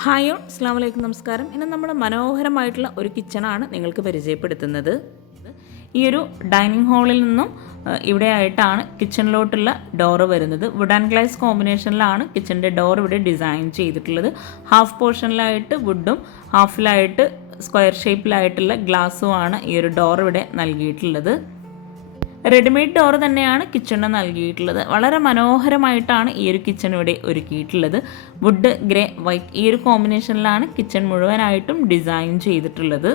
Hi അസ്ലാം വലൈക്കും നമസ്കാരം. ഇന്ന് നമ്മൾ മനോഹരമായിട്ടുള്ള ഒരു കിച്ചണാണ് നിങ്ങൾക്ക് പരിചയപ്പെടുത്തുന്നത്. ഈ ഒരു ഡൈനിങ് ഹാളിൽ നിന്നും ഇവിടെ ആയിട്ടാണ് കിച്ചണിലോട്ടുള്ള ഡോറ് വരുന്നത്. വുഡ് ആൻഡ് ഗ്ലാസ് കോമ്പിനേഷനിലാണ് കിച്ചണിന്റെ ഡോർ ഇവിടെ ഡിസൈൻ ചെയ്തിട്ടുള്ളത്. ഹാഫ് പോർഷനിലായിട്ട് വുഡും ഹാഫിലായിട്ട് സ്ക്വയർ ഷേപ്പിലായിട്ടുള്ള ഗ്ലാസ്സുമാണ് ഈ ഒരു ഡോർ ഇവിടെ നൽകിയിട്ടുള്ളത്. റെഡിമെയ്ഡ് ഡോർ തന്നെയാണ് കിച്ചണിന് നൽകിയിട്ടുള്ളത്. വളരെ മനോഹരമായിട്ടാണ് ഈ ഒരു കിച്ചൺ ഇവിടെ ഒരുക്കിയിട്ടുള്ളത്. വുഡ് ഗ്രേ വൈറ്റ് ഈ ഒരു കോമ്പിനേഷനിലാണ് കിച്ചൺ മുഴുവനായിട്ടും ഡിസൈൻ ചെയ്തിട്ടുള്ളത്.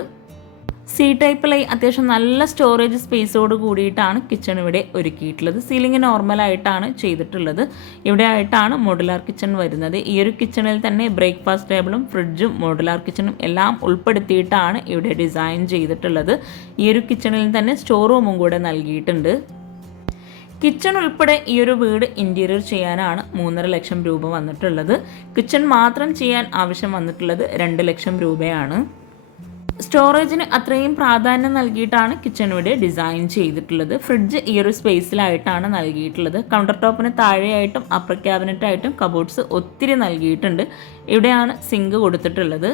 സി ടൈപ്പിലായി അത്യാവശ്യം നല്ല സ്റ്റോറേജ് സ്പേസോട് കൂടിയിട്ടാണ് കിച്ചൺ ഇവിടെ ഒരുക്കിയിട്ടുള്ളത്. സീലിംഗ് നോർമലായിട്ടാണ് ചെയ്തിട്ടുള്ളത്. ഇവിടെ ആയിട്ടാണ് മോഡുലാർ കിച്ചൺ വരുന്നത്. ഈ ഒരു കിച്ചണിൽ തന്നെ ബ്രേക്ക്ഫാസ്റ്റ് ടേബിളും ഫ്രിഡ്ജും മോഡുലാർ കിച്ചണും എല്ലാം ഉൾപ്പെടുത്തിയിട്ടാണ് ഇവിടെ ഡിസൈൻ ചെയ്തിട്ടുള്ളത്. ഈ ഒരു കിച്ചണിൽ തന്നെ സ്റ്റോർ റൂമും കൂടെ നൽകിയിട്ടുണ്ട്. കിച്ചൺ ഉൾപ്പെടെ ഈ ഒരു വീട് ഇന്റീരിയർ ചെയ്യാനാണ് മൂന്നര ലക്ഷം രൂപ വന്നിട്ടുള്ളത്. കിച്ചൺ മാത്രം ചെയ്യാൻ ആവശ്യം വന്നിട്ടുള്ളത് രണ്ട് ലക്ഷം രൂപയാണ്. സ്റ്റോറേജിന് അത്രയും പ്രാധാന്യം നൽകിയിട്ടാണ് കിച്ചൺ ഇവിടെ ഡിസൈൻ ചെയ്തിട്ടുള്ളത്. ഫ്രിഡ്ജ് ഈ ഒരു സ്പേസിലായിട്ടാണ് നൽകിയിട്ടുള്ളത്. കൗണ്ടർ ടോപ്പിന് താഴെയായിട്ടും അപ്പർ ക്യാബിനറ്റായിട്ടും കബോർഡ്സ് ഒത്തിരി നൽകിയിട്ടുണ്ട്. ഇവിടെയാണ് സിങ്ക് കൊടുത്തിട്ടുള്ളത്.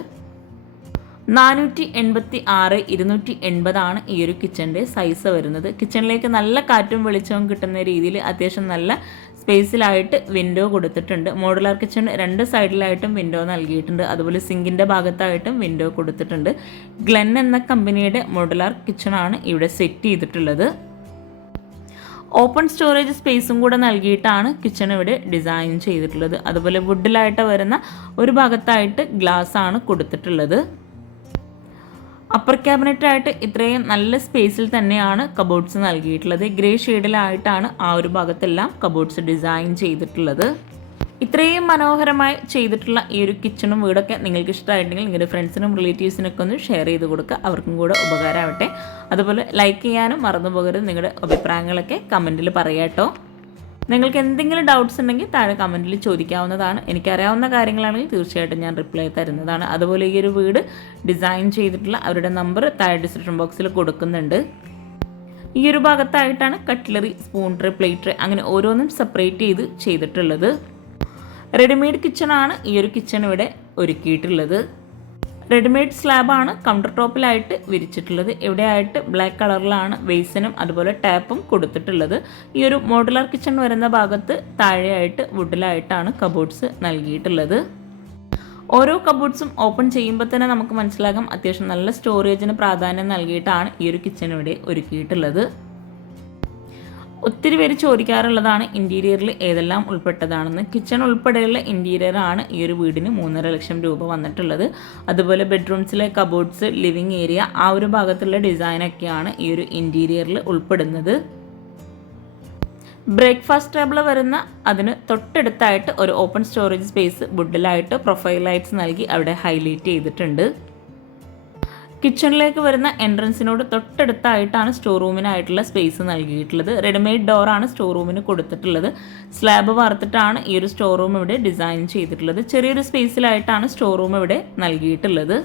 നാനൂറ്റി എൺപത്തി ആറ് ഇരുന്നൂറ്റി എൺപതാണ് ഈ ഒരു കിച്ചന്റെ സൈസ് വരുന്നത്. കിച്ചണിലേക്ക് നല്ല കാറ്റും വെളിച്ചവും കിട്ടുന്ന രീതിയിൽ അത്യാവശ്യം നല്ല സ്പേസിലായിട്ട് വിൻഡോ കൊടുത്തിട്ടുണ്ട്. മോഡുലാർ കിച്ചൺ രണ്ട് സൈഡിലായിട്ടും വിൻഡോ നൽകിയിട്ടുണ്ട്. അതുപോലെ സിങ്കിന്റെ ഭാഗത്തായിട്ടും വിൻഡോ കൊടുത്തിട്ടുണ്ട്. ഗ്ലെൻ എന്ന കമ്പനിയുടെ മോഡുലാർ കിച്ചണാണ് ഇവിടെ സെറ്റ് ചെയ്തിട്ടുള്ളത്. ഓപ്പൺ സ്റ്റോറേജ് സ്പേസും കൂടെ നൽകിയിട്ടാണ് കിച്ചൺ ഇവിടെ ഡിസൈൻ ചെയ്തിട്ടുള്ളത്. അതുപോലെ വുഡിലായിട്ട് വരുന്ന ഒരു ഭാഗത്തായിട്ട് ഗ്ലാസ് ആണ് കൊടുത്തിട്ടുള്ളത്. അപ്പർ ക്യാബിനറ്റായിട്ട് ഇത്രയും നല്ല സ്പേസിൽ തന്നെയാണ് കബോർഡ്സ് നൽകിയിട്ടുള്ളത്. ഗ്രേ ഷെയ്ഡിലായിട്ടാണ് ആ ഒരു ഭാഗത്തെല്ലാം കബോർഡ്സ് ഡിസൈൻ ചെയ്തിട്ടുള്ളത്. ഇത്രയും മനോഹരമായി ചെയ്തിട്ടുള്ള ഈ ഒരു കിച്ചണും വീടൊക്കെ നിങ്ങൾക്ക് ഇഷ്ടമായിട്ടുണ്ടെങ്കിൽ നിങ്ങളുടെ ഫ്രണ്ട്സിനും റിലേറ്റീവ്സിനൊക്കെ ഒന്ന് ഷെയർ ചെയ്ത് കൊടുക്കുക. അവർക്കും കൂടെ ഉപകാരമാവട്ടെ. അതുപോലെ ലൈക്ക് ചെയ്യാനും മറന്നു പോകരുത് നിങ്ങളുടെ അഭിപ്രായങ്ങളൊക്കെ കമന്റിൽ പറയാട്ടോ. നിങ്ങൾക്ക് എന്തെങ്കിലും ഡൗട്ട്സ് ഉണ്ടെങ്കിൽ താഴെ കമന്റിൽ ചോദിക്കാവുന്നതാണ്. എനിക്കറിയാവുന്ന കാര്യങ്ങളാണെങ്കിൽ തീർച്ചയായിട്ടും ഞാൻ റിപ്ലൈ തരുന്നതാണ്. അതുപോലെ ഈ ഒരു വീട് ഡിസൈൻ ചെയ്തിട്ടുള്ള അവരുടെ നമ്പർ താഴെ ഡിസ്ക്രിപ്ഷൻ ബോക്സിൽ കൊടുക്കുന്നുണ്ട്. ഈ ഒരു ഭാഗത്തായിട്ടാണ് കട്ട്ലറി സ്പൂൺ ട്രേ പ്ലേറ്റ് അങ്ങനെ ഓരോന്നും സെപ്പറേറ്റ് ചെയ്ത് ചെയ്തിട്ടുള്ളത്. റെഡിമെയ്ഡ് കിച്ചണാണ് ഈ ഒരു കിച്ചൺ ഇവിടെ ഒരുക്കിയിട്ടുള്ളത്. റെഡിമെയ്ഡ് സ്ലാബാണ് കൗണ്ടർ ടോപ്പിലായിട്ട് വിരിച്ചിട്ടുള്ളത്. ഇവിടെയായിട്ട് ബ്ലാക്ക് കളറിലാണ് ബേസിനും അതുപോലെ ടാപ്പും കൊടുത്തിട്ടുള്ളത്. ഈ ഒരു മോഡുലാർ കിച്ചൺ വരുന്ന ഭാഗത്ത് താഴെയായിട്ട് വുഡിലായിട്ടാണ് കബോർഡ്സ് നൽകിയിട്ടുള്ളത്. ഓരോ കബോർഡ്സും ഓപ്പൺ ചെയ്യുമ്പോൾ തന്നെ നമുക്ക് മനസ്സിലാകാം അത്യാവശ്യം നല്ല സ്റ്റോറേജിന് പ്രാധാന്യം നൽകിയിട്ടാണ് ഈ ഒരു കിച്ചൺ ഇവിടെ ഒരുക്കിയിട്ടുള്ളത്. ഒത്തിരി പേര് ചോദിക്കാറുള്ളതാണ് ഇന്റീരിയറിൽ ഏതെല്ലാം ഉൾപ്പെട്ടതാണെന്ന്. കിച്ചൺ ഉൾപ്പെടെയുള്ള ഇന്റീരിയറാണ് ഈ ഒരു വീടിന് മൂന്നര ലക്ഷം രൂപ വന്നിട്ടുള്ളത്. അതുപോലെ ബെഡ്റൂംസിലെ കബോർഡ്സ് ലിവിങ് ഏരിയ ആ ഒരു ഭാഗത്തുള്ള ഡിസൈനൊക്കെയാണ് ഈ ഒരു ഇന്റീരിയറിൽ ഉൾപ്പെടുന്നത്. ബ്രേക്ക്ഫാസ്റ്റ് ടേബിൾ വരുന്ന അതിന് തൊട്ടടുത്തായിട്ട് ഒരു ഓപ്പൺ സ്റ്റോറേജ് സ്പേസ് വുഡിലായിട്ട് പ്രൊഫൈൽ ലൈറ്റ്സ് നൽകി അവിടെ ഹൈലൈറ്റ് ചെയ്തിട്ടുണ്ട്. കിച്ചണിലേക്ക് വരുന്ന എൻട്രൻസിനോട് തൊട്ടടുത്തായിട്ടാണ് സ്റ്റോർ റൂമിനായിട്ടുള്ള സ്പേസ് നൽകിയിട്ടുള്ളത്. റെഡിമെയ്ഡ് ഡോറാണ് സ്റ്റോർ റൂമിന് കൊടുത്തിട്ടുള്ളത്. സ്ലാബ് വാർത്തിട്ടാണ് ഈ ഒരു സ്റ്റോർ റൂം ഇവിടെ ഡിസൈൻ ചെയ്തിട്ടുള്ളത്. ചെറിയൊരു സ്പേസിലായിട്ടാണ് സ്റ്റോർ റൂം ഇവിടെ നൽകിയിട്ടുള്ളത്.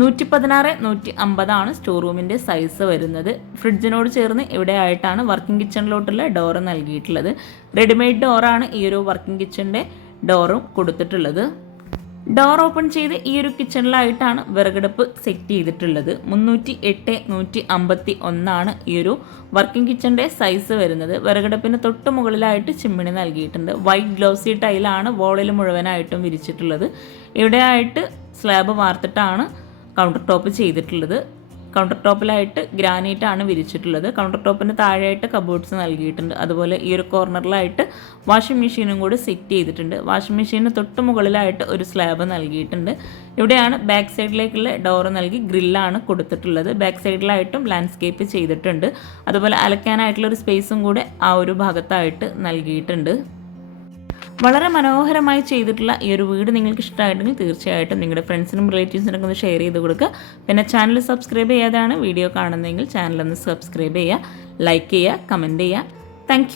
നൂറ്റി പതിനാറ് നൂറ്റി അമ്പതാണ് സ്റ്റോർ റൂമിന്റെ സൈസ് വരുന്നത്. ഫ്രിഡ്ജിനോട് ചേർന്ന് ഇവിടെ ആയിട്ടാണ് വർക്കിംഗ് കിച്ചണിലോട്ടുള്ള ഡോറ് നൽകിയിട്ടുള്ളത് റെഡിമെയ്ഡ് ഡോറാണ് ഈ ഒരു വർക്കിംഗ് കിച്ചണിന്റെ ഡോറും കൊടുത്തിട്ടുള്ളത്. ഡോർ ഓപ്പൺ ചെയ്ത് ഈ ഒരു കിച്ചണിലായിട്ടാണ് വിറകടുപ്പ് സെറ്റ് ചെയ്തിട്ടുള്ളത്. മുന്നൂറ്റി എട്ട് നൂറ്റി അമ്പത്തി ഒന്നാണ് ഈ ഒരു വർക്കിംഗ് കിച്ചന്റെ സൈസ് വരുന്നത്. വിറകടുപ്പിന് തൊട്ട് മുകളിലായിട്ട് ചിമ്മിണി നൽകിയിട്ടുണ്ട്. വൈറ്റ് ഗ്ലൗസി ടൈലാണ് വോളിൽ മുഴുവനായിട്ടും വിരിച്ചിട്ടുള്ളത്. ഇവിടെയായിട്ട് സ്ലാബ് വാർത്തിട്ടാണ് കൗണ്ടർ ടോപ്പ് ചെയ്തിട്ടുള്ളത്. കൗണ്ടർ ടോപ്പിലായിട്ട് ഗ്രാനൈറ്റ് ആണ് വിരിച്ചിട്ടുള്ളത്. കൗണ്ടർ ടോപ്പിന് താഴെയായിട്ട് കബോർഡ്സ് നൽകിയിട്ടുണ്ട്. അതുപോലെ ഈ ഒരു കോർണറിലായിട്ട് വാഷിംഗ് മെഷീനും കൂടി സെറ്റ് ചെയ്തിട്ടുണ്ട്. വാഷിംഗ് മെഷീന് തൊട്ട് മുകളിലായിട്ട് ഒരു സ്ലാബ് നൽകിയിട്ടുണ്ട്. ഇവിടെയാണ് ബാക്ക് സൈഡിലേക്കുള്ള ഡോർ നൽകി ഗ്രില്ലാണ് കൊടുത്തിട്ടുള്ളത്. ബാക്ക് സൈഡിലായിട്ടും ലാൻഡ്സ്കേപ്പ് ചെയ്തിട്ടുണ്ട്. അതുപോലെ അലക്കാനായിട്ടുള്ള ഒരു സ്പേസും കൂടെ ആ ഒരു ഭാഗത്തായിട്ട് നൽകിയിട്ടുണ്ട്. വളരെ മനോഹരമായി ചെയ്തിട്ടുള്ള ഈ ഒരു വീട് നിങ്ങൾക്ക് ഇഷ്ടമായിട്ടുണ്ടെങ്കിൽ തീർച്ചയായിട്ടും നിങ്ങളുടെ ഫ്രണ്ട്സിനും റിലേറ്റീവ്സിനൊക്കെ ഒന്ന് ഷെയർ ചെയ്ത് കൊടുക്കുക. പിന്നെ ചാനൽ സബ്സ്ക്രൈബ് ചെയ്യാതാണ്. വീഡിയോ കാണുന്നതെങ്കിൽ ചാനൽ ഒന്ന് സബ്സ്ക്രൈബ് ചെയ്യുക ലൈക്ക് ചെയ്യുക കമന്റ് ചെയ്യുക. താങ്ക്